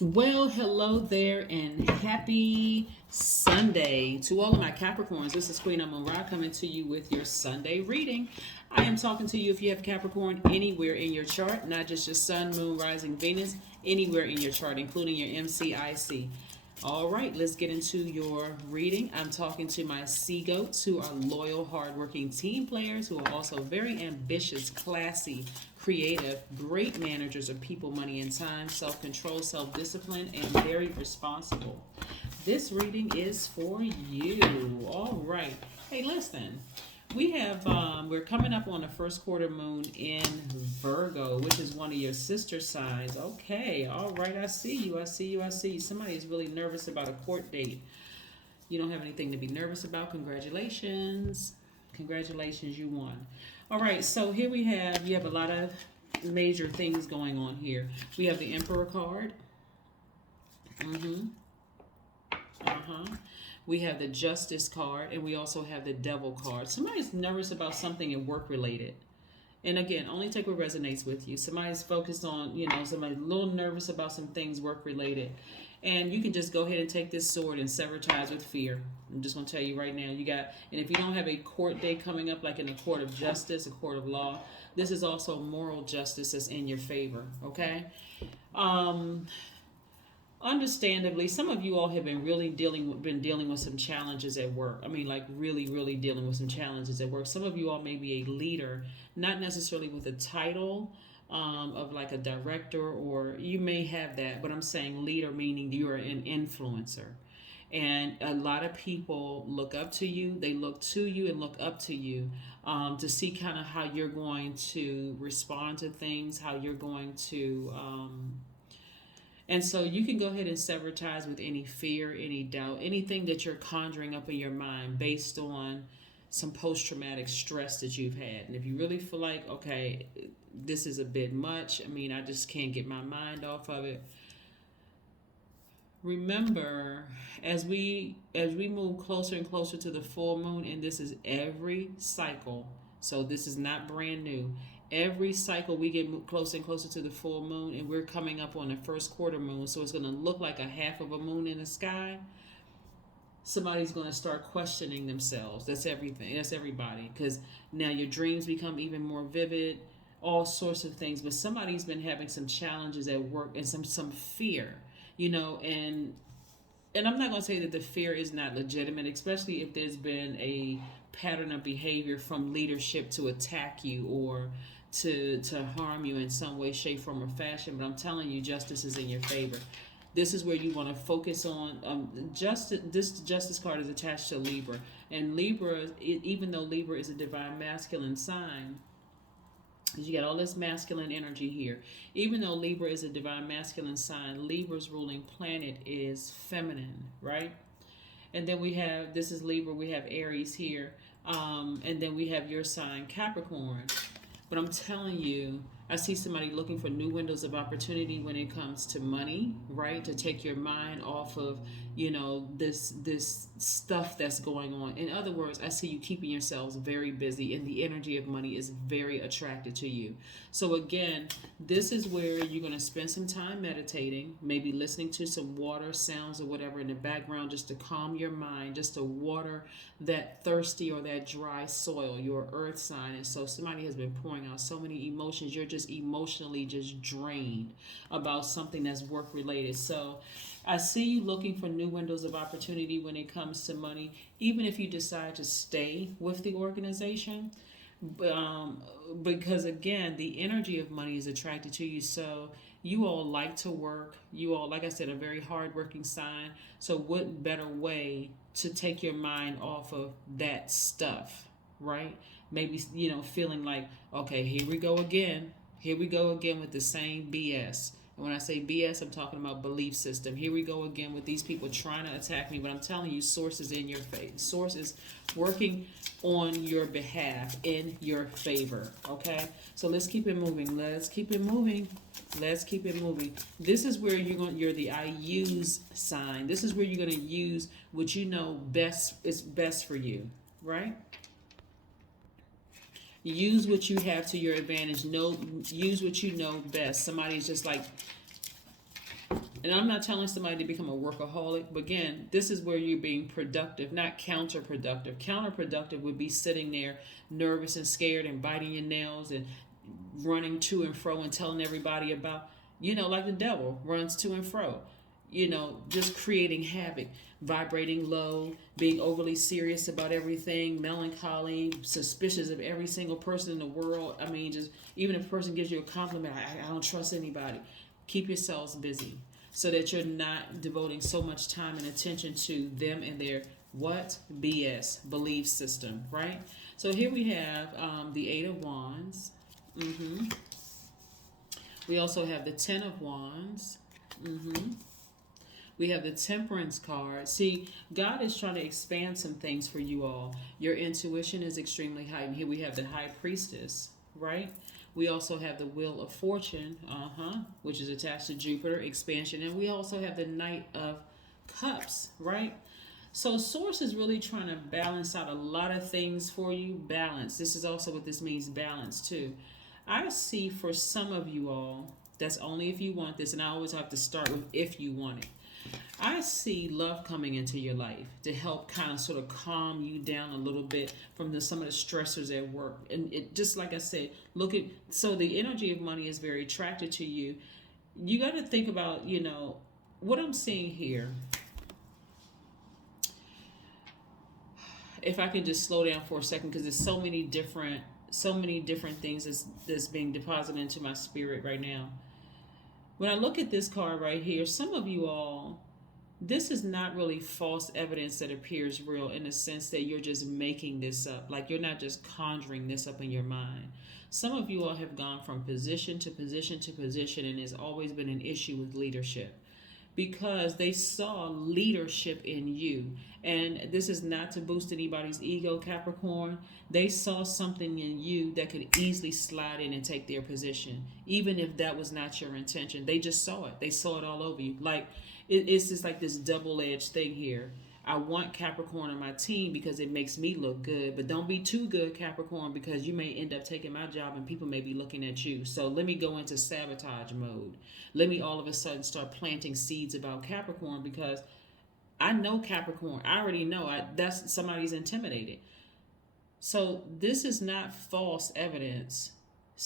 Well, hello there and happy Sunday to all of my Capricorns. This is Queen Amun Ra coming to you with your Sunday reading. I am talking to you if you have Capricorn anywhere in your chart, not just your Sun, Moon, Rising, Venus, anywhere in your chart, including your MCIC. All right, let's get into your reading. I'm talking to my sea goats who are loyal, hardworking team players who are also very ambitious, classy, creative, great managers of people, money, and time, self control, self discipline, and very responsible. This reading is for you. All right. Hey, listen. We're coming up on the first quarter moon in Virgo, which is one of your sister signs. Okay, all right, I see you, I see you, I see you. Somebody is really nervous about a court date. You don't have anything to be nervous about. Congratulations. Congratulations, you won. All right, so here you have a lot of major things going on here. We have the Emperor card. Mm-hmm. Uh-huh. We have the Justice card, and we also have the Devil card. Somebody's nervous about something in work related. And again, only take what resonates with you. Somebody's focused on, somebody's a little nervous about some things work related. And you can just go ahead and take this sword and sever ties with fear. I'm just going to tell you right now. And if you don't have a court day coming up, like in a court of justice, a court of law, this is also moral justice that's in your favor, okay? Understandably, some of you all have been dealing with some challenges at work. I mean, like really dealing with some challenges at work. Some of you all may be a leader, not necessarily with a title of like a director, or you may have that, but I'm saying leader meaning you're an influencer. And a lot of people look up to you. They look to you and look up to you to see kind of how you're going to respond to things, how you're going to. And so you can go ahead and sever ties with any fear, any doubt, anything that you're conjuring up in your mind based on some post traumatic stress that you've had. And if you really feel like, okay, this is a bit much, I mean, I just can't get my mind off of it. Remember, as we move closer and closer to the full moon, and this is every cycle, so this is not brand new. Every cycle we get closer and closer to the full moon, and we're coming up on the first quarter moon, so it's going to look like a half of a moon in the sky. Somebody's going to start questioning themselves. That's everything. That's everybody, because now your dreams become even more vivid, all sorts of things. But somebody's been having some challenges at work and some fear, and I'm not going to say that the fear is not legitimate, especially if there's been a pattern of behavior from leadership to attack you or to harm you in some way, shape, form, or fashion. But I'm telling you, justice is in your favor. This is where you want to focus on justice. This justice card is attached to Libra, and Libra, even though Libra is a divine masculine sign, because you got all this masculine energy here. Even though Libra is a divine masculine sign, Libra's ruling planet is feminine, right? And then this is Libra, we have Aries here. And then we have your sign, Capricorn. But I'm telling you, I see somebody looking for new windows of opportunity when it comes to money, right? To take your mind off of, this stuff that's going on. In other words, I see you keeping yourselves very busy, and the energy of money is very attracted to you. So again, this is where you're going to spend some time meditating, maybe listening to some water sounds or whatever in the background, just to calm your mind, just to water that thirsty or that dry soil, your earth sign. And so somebody has been pouring out so many emotions. You're just emotionally just drained about something that's work related. So I see you looking for new windows of opportunity when it comes to money, even if you decide to stay with the organization. Because again, the energy of money is attracted to you. So you all like to work. You all, like I said, a very hardworking sign. So what better way to take your mind off of that stuff, right? Maybe, feeling like, okay, here we go again. Here we go again with the same BS. And when I say BS, I'm talking about belief system. Here we go again with these people trying to attack me. But I'm telling you, source is in your face. Source is working on your behalf, in your favor. Okay? So let's keep it moving. Let's keep it moving. Let's keep it moving. This is where you're the I use sign. This is where you're going to use what you know best is best for you. Right? Use what you have to your advantage. Use what you know best. Somebody's just like And I'm not telling somebody to become a workaholic, but again, this is where you're being productive, not counterproductive. Counterproductive would be sitting there nervous and scared and biting your nails and running to and fro and telling everybody about, like the devil runs to and fro, just creating havoc, vibrating low, being overly serious about everything, melancholy, suspicious of every single person in the world. I mean, just even if a person gives you a compliment, I don't trust anybody. Keep yourselves busy so that you're not devoting so much time and attention to them and their BS belief system, right? So here we have the Eight of Wands. We also have the Ten of Wands. We have the Temperance card. See, God is trying to expand some things for you all. Your intuition is extremely heightened. Here we have the High Priestess, right? We also have the Wheel of Fortune, which is attached to Jupiter, expansion. And we also have the Knight of Cups, right? So Source is really trying to balance out a lot of things for you. Balance. This is also what this means, balance too. I see for some of you all, that's only if you want this, and I always have to start with if you want it. I see love coming into your life to help kind of sort of calm you down a little bit from some of the stressors at work. And it just like I said, so the energy of money is very attracted to you. You got to think about, what I'm seeing here. If I can just slow down for a second, because there's so many different things that's being deposited into my spirit right now. When I look at this card right here, some of you all, this is not really false evidence that appears real in the sense that you're just making this up. Like you're not just conjuring this up in your mind. Some of you all have gone from position to position to position, and there's always been an issue with leadership because they saw leadership in you. And this is not to boost anybody's ego, Capricorn. They saw something in you that could easily slide in and take their position, even if that was not your intention. They just saw it. They saw it all over you. Like it's just like this double-edged thing here. I want Capricorn on my team because it makes me look good, but don't be too good, Capricorn, because you may end up taking my job and people may be looking at you. So let me go into sabotage mode. Let me all of a sudden start planting seeds about Capricorn because I know Capricorn. I already know that's somebody's intimidated. So this is not false evidence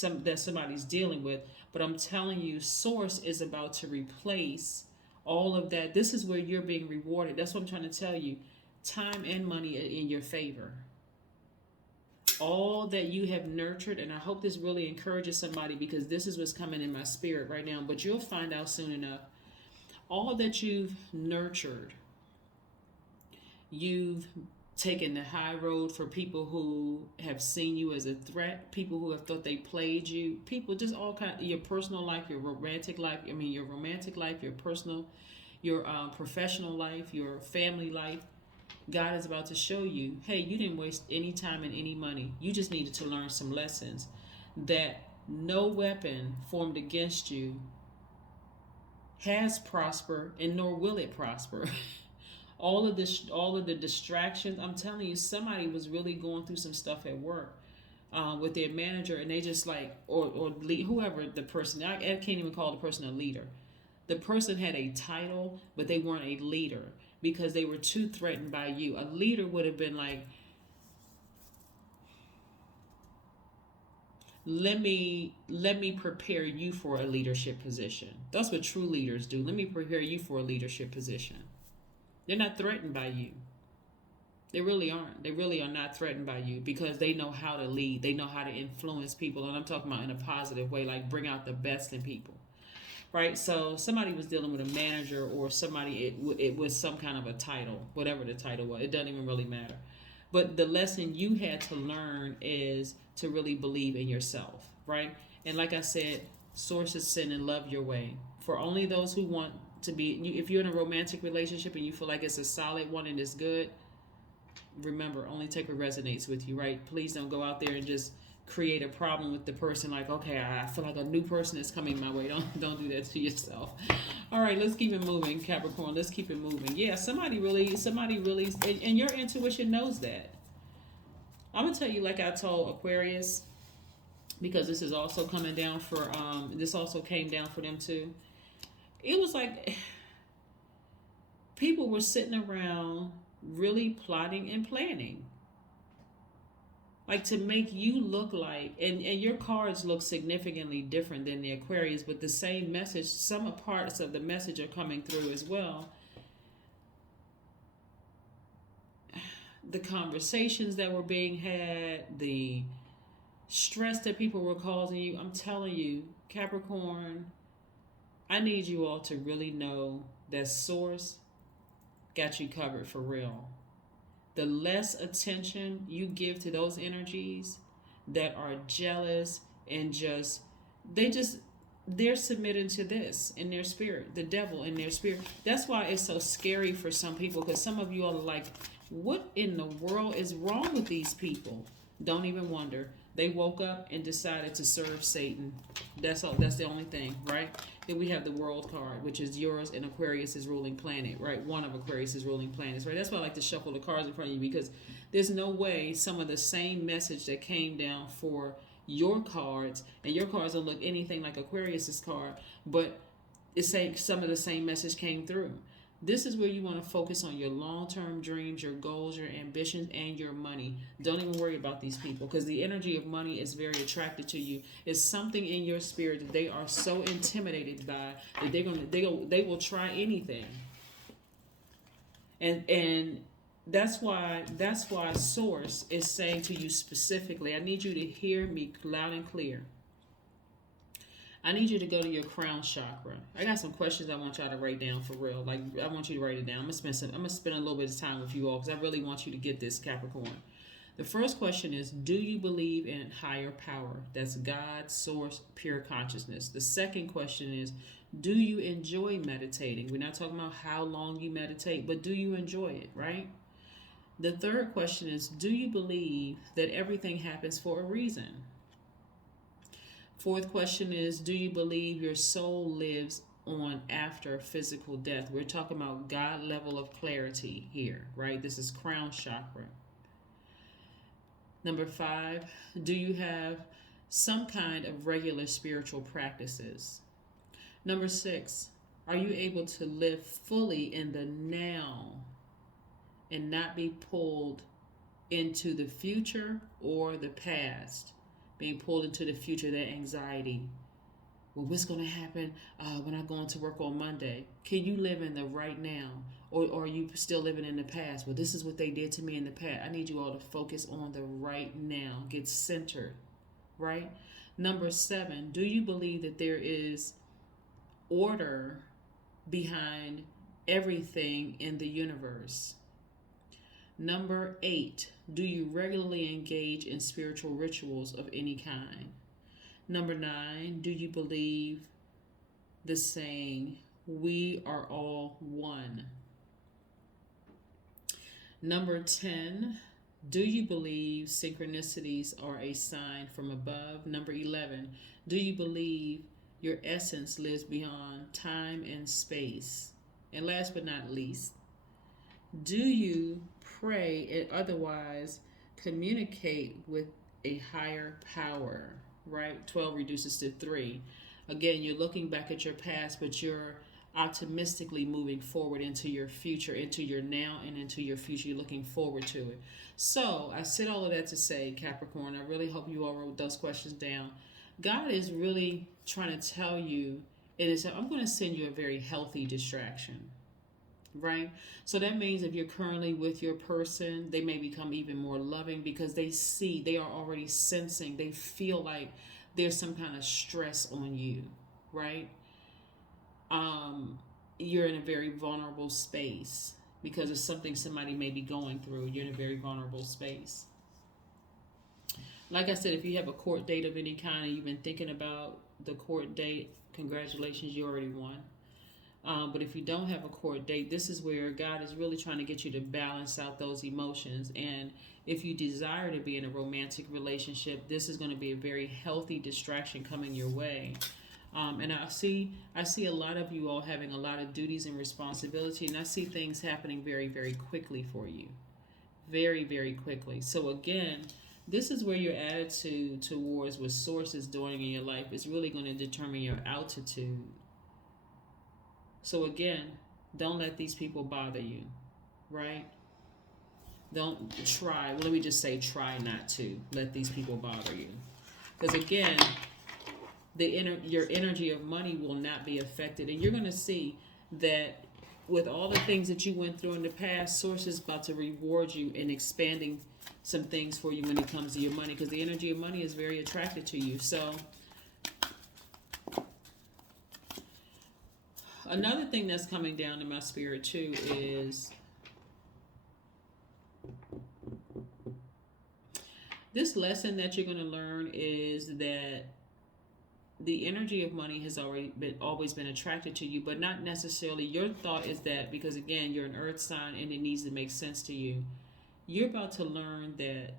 that somebody's dealing with, but I'm telling you, Source is about to replace all of that. This is where you're being rewarded. That's what I'm trying to tell you. Time and money are in your favor. All that you have nurtured, and I hope this really encourages somebody because this is what's coming in my spirit right now, but you'll find out soon enough. All that you've nurtured, you've taken the high road for people who have seen you as a threat, people who have thought they played you, people just all kind of your personal life, your romantic life, your romantic life, your personal, your professional life, your family life. God is about to show you, hey, you didn't waste any time and any money. You just needed to learn some lessons that no weapon formed against you has prospered and nor will it prosper. All of the distractions, I'm telling you, somebody was really going through some stuff at work with their manager, and they just like, or lead, whoever the person, I can't even call the person a leader. The person had a title, but they weren't a leader because they were too threatened by you. A leader would have been like, let me prepare you for a leadership position. That's what true leaders do. Let me prepare you for a leadership position. They're not threatened by you. They really aren't. They really are not threatened by you because they know how to lead. They know how to influence people. And I'm talking about in a positive way, like bring out the best in people. Right? So somebody was dealing with a manager or somebody, it was some kind of a title, whatever the title was. It doesn't even really matter. But the lesson you had to learn is to really believe in yourself. Right? And like I said, Source is sending love your way. For only those who want to be, if you're in a romantic relationship and you feel like it's a solid one and it's good, remember, only take what resonates with you, right? Please don't go out there and just create a problem with the person like, okay, I feel like a new person is coming my way. Don't do that to yourself. All right, let's keep it moving, Capricorn. Let's keep it moving. Yeah, somebody really, and your intuition knows that. I'm going to tell you like I told Aquarius, because this is also coming down for, this also came down for them too. it was like people were sitting around really plotting and planning, like to make you look like, and your cards look significantly different than the Aquarius, but the same message, some parts of the message are coming through as well. The conversations that were being had, the stress that people were causing you. I'm telling you, Capricorn, I need you all to really know that Source got you covered for real. The less attention you give to those energies that are jealous and they're submitting to this in their spirit, the devil in their spirit. That's why it's so scary for some people, because some of you all are like, what in the world is wrong with these people? Don't even wonder. They woke up and decided to serve Satan. That's all. That's the only thing, right? Then we have the World card, which is yours and Aquarius' ruling planet, right? One of Aquarius' ruling planets, right? That's why I like to shuffle the cards in front of you, because there's no way some of the same message that came down for your cards, and your cards don't look anything like Aquarius' card, but it's saying some of the same message came through. This is where you want to focus on your long-term dreams, your goals, your ambitions, and your money. Don't even worry about these people, because the energy of money is very attracted to you. It's something in your spirit that they are so intimidated by that they will try anything. And that's why Source is saying to you specifically, I need you to hear me loud and clear. I need you to go to your crown chakra. I got some questions I want y'all to write down for real. Like, I want you to write it down. I'm gonna spend a little bit of time with you all, because I really want you to get this, Capricorn. The first question is, do you believe in higher power? That's God, Source, pure consciousness. The second question is, do you enjoy meditating? We're not talking about how long you meditate, but do you enjoy it, right? The third question is, do you believe that everything happens for a reason? Fourth question is, do you believe your soul lives on after physical death? We're talking about God level of clarity here, right? This is crown chakra. Number 5, do you have some kind of regular spiritual practices? Number 6, are you able to live fully in the now and not be pulled into the future or the past? Being pulled into the future, that anxiety. Well, what's going to happen when I go into work on Monday? Can you live in the right now? Or are you still living in the past? Well, this is what they did to me in the past. I need you all to focus on the right now. Get centered, right? Number 7, do you believe that there is order behind everything in the universe? Number 8, do you regularly engage in spiritual rituals of any kind? Number 9, do you believe the saying, we are all one? Number 10, do you believe synchronicities are a sign from above? Number 11, do you believe your essence lives beyond time and space? And last but not least, do you pray and otherwise communicate with a higher power, right? 12 reduces to 3. Again, you're looking back at your past, but you're optimistically moving forward into your future, into your now and into your future. You're looking forward to it. So I said all of that to say, Capricorn, I really hope you all wrote those questions down. God is really trying to tell you, I'm going to send you a very healthy distraction. Right? So that means if you're currently with your person, they may become even more loving, because they are already sensing, they feel like there's some kind of stress on you, right? You're in a very vulnerable space because of something somebody may be going through. You're in a very vulnerable space. Like I said, if you have a court date of any kind and you've been thinking about the court date, congratulations, you already won. But if you don't have a court date, this is where God is really trying to get you to balance out those emotions. And if you desire to be in a romantic relationship, this is going to be a very healthy distraction coming your way. And I see a lot of you all having a lot of duties and responsibility, and I see things happening very, very quickly for you. Very, very quickly. So again, this is where your attitude towards what Source is doing in your life is really going to determine your altitude. So again, don't let these people bother you, right? Don't try, well, let me just say try not to let these people bother you. Because again, your energy of money will not be affected. And you're going to see that with all the things that you went through in the past, Source is about to reward you in expanding some things for you when it comes to your money, because the energy of money is very attracted to you. So another thing that's coming down in my spirit too is this lesson that you're going to learn is that the energy of money has always been attracted to you, but not necessarily. Your thought is that because again you're an earth sign and it needs to make sense to you. You're about to learn that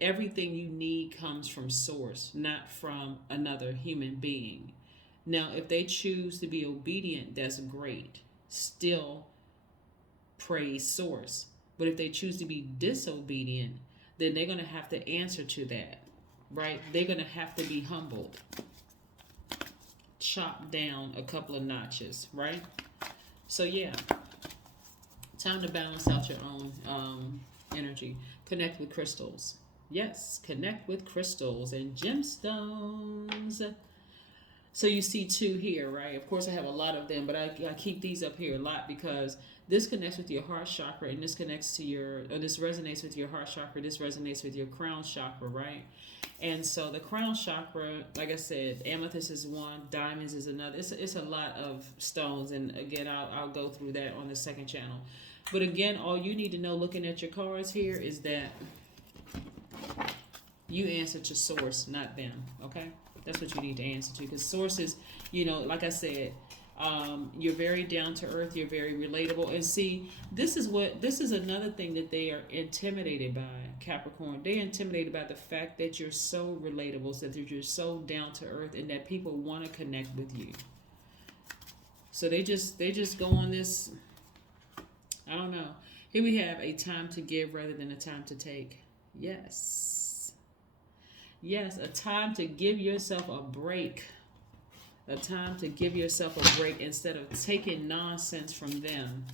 everything you need comes from Source, not from another human being. Now, if they choose to be obedient, that's great. Still praise Source. But if they choose to be disobedient, then they're going to have to answer to that, right? They're going to have to be humbled, chopped down a couple of notches, right? So yeah, time to balance out your own energy. Connect with crystals. Yes, connect with crystals and gemstones. So you see two here, right? Of course, I have a lot of them, but I keep these up here a lot because this connects with your heart chakra, and this connects to this resonates with your heart chakra. This resonates with your crown chakra, right? And so the crown chakra, like I said, amethyst is one, diamonds is another. It's a lot of stones, and again, I'll go through that on the second channel. But again, all you need to know looking at your cards here is that you answer to Source, not them, okay? That's what you need to answer to, because Source is, like I said, you're very down to earth, you're very relatable. And see, this is another thing that they are intimidated by, Capricorn. They're intimidated by the fact that you're so relatable, so that you're so down to earth, and that people want to connect with you. So they just go on this, I don't know. Here we have a time to give rather than a time to take. Yes, a time to give yourself a break. A time to give yourself a break instead of taking nonsense from them.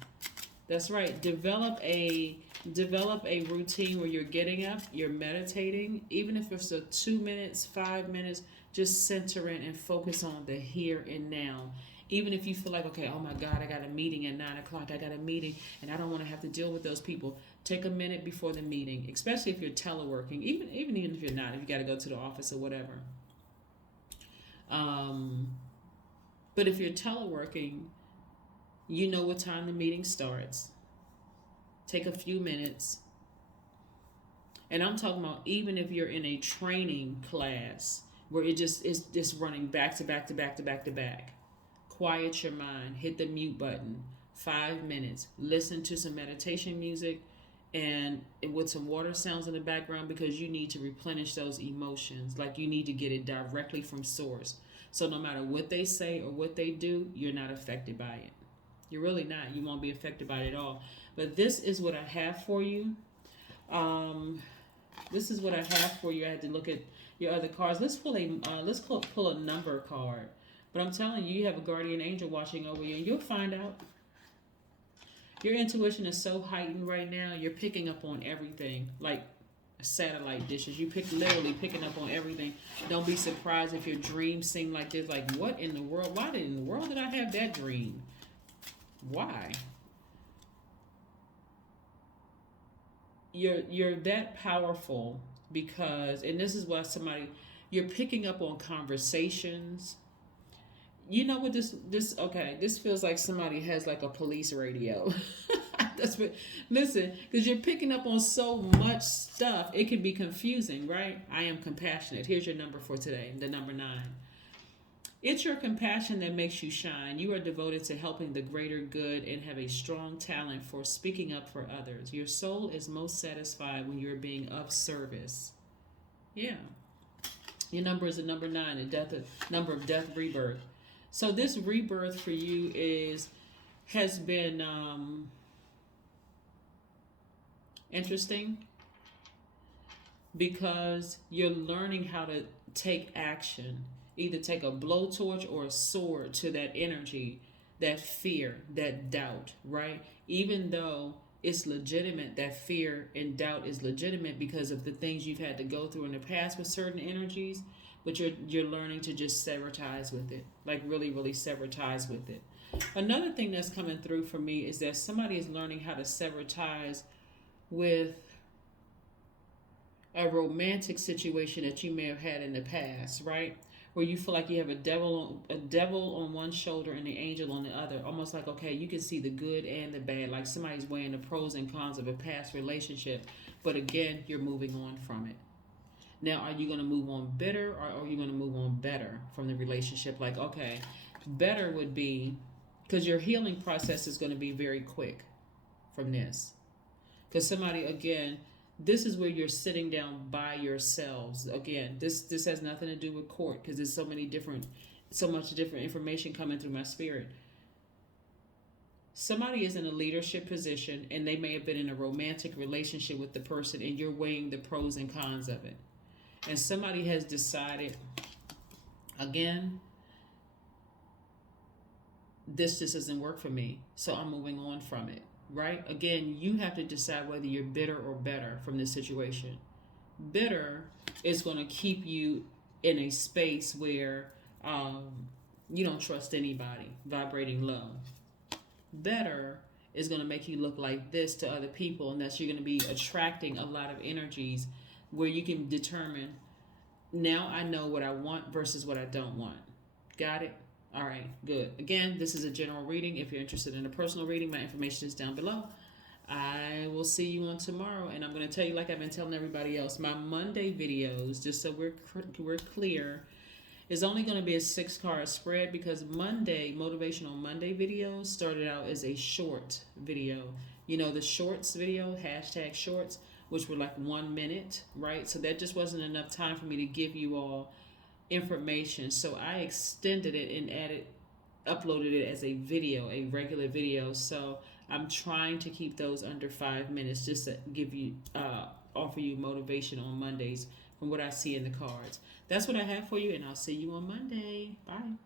That's right. Develop a routine where you're getting up, you're meditating, even if it's 2 minutes, 5 minutes, just center in and focus on the here and now. Even if you feel like, okay, oh my God, I got a meeting at 9 o'clock. I got a meeting and I don't want to have to deal with those people. Take a minute before the meeting, especially if you're teleworking, even if you're not, if you got to go to the office or whatever. But if you're teleworking, you know what time the meeting starts. Take a few minutes. And I'm talking about even if you're in a training class where it's just running back to back to back to back to back. Quiet your mind. Hit the mute button. 5 minutes. Listen to some meditation music and with some water sounds in the background, because you need to replenish those emotions. Like, you need to get it directly from Source. So no matter what they say or what they do, you're not affected by it. You're really not. You won't be affected by it at all. But this is what I have for you. This is what I have for you. I had to look at your other cards. Let's pull a number card. But I'm telling you, you have a guardian angel watching over you, and you'll find out. Your intuition is so heightened right now. You're picking up on everything, like satellite dishes. Literally picking up on everything. Don't be surprised if your dreams seem like this. Like, what in the world? Why in the world did I have that dream? Why? You're that powerful because, and this is why you're picking up on conversations. You know what this feels like somebody has like a police radio. Listen, because you're picking up on so much stuff, it can be confusing, right? I am compassionate. Here's your number for today, the number 9. It's your compassion that makes you shine. You are devoted to helping the greater good and have a strong talent for speaking up for others. Your soul is most satisfied when you're being of service. Yeah. Your number is the number 9, the number of death, rebirth. So this rebirth for you has been interesting because you're learning how to take action either take a blowtorch or a sword to that energy, that fear, that doubt, right? Even though it's legitimate, that fear and doubt is legitimate because of the things you've had to go through in the past with certain energies, but you're learning to just sever ties with it, like really, really sever ties with it. Another thing that's coming through for me is that somebody is learning how to sever ties with a romantic situation that you may have had in the past, right? Where you feel like you have a devil on one shoulder and the angel on the other. Almost like, okay, you can see the good and the bad, like somebody's weighing the pros and cons of a past relationship, but again, you're moving on from it. Now, are you going to move on bitter, or are you going to move on better from the relationship? Like, okay, better would be, because your healing process is going to be very quick from this. Because somebody, again, this is where you're sitting down by yourselves. Again, this has nothing to do with court, because there's so much different information coming through my spirit. Somebody is in a leadership position, and they may have been in a romantic relationship with the person, and you're weighing the pros and cons of it. And somebody has decided, again, this just doesn't work for me, so I'm moving on from it, right? Again, you have to decide whether you're bitter or better from this situation. Bitter is going to keep you in a space where you don't trust anybody, vibrating low. Better is going to make you look like this to other people, and that you're going to be attracting a lot of energies where you can determine, now I know what I want versus what I don't want. Got it? All right, good. Again, this is a general reading. If you're interested in a personal reading, my information is down below. I will see you on tomorrow, and I'm going to tell you, like I've been telling everybody else, my Monday videos, just so we're clear, is only going to be a 6-card spread, because Motivational Monday videos started out as a short video. You know, the shorts video, #shorts, which were like 1 minute, right? So that just wasn't enough time for me to give you all information. So I extended it and uploaded it as a video, a regular video. So I'm trying to keep those under 5 minutes, just to give you, offer you motivation on Mondays from what I see in the cards. That's what I have for you, and I'll see you on Monday. Bye.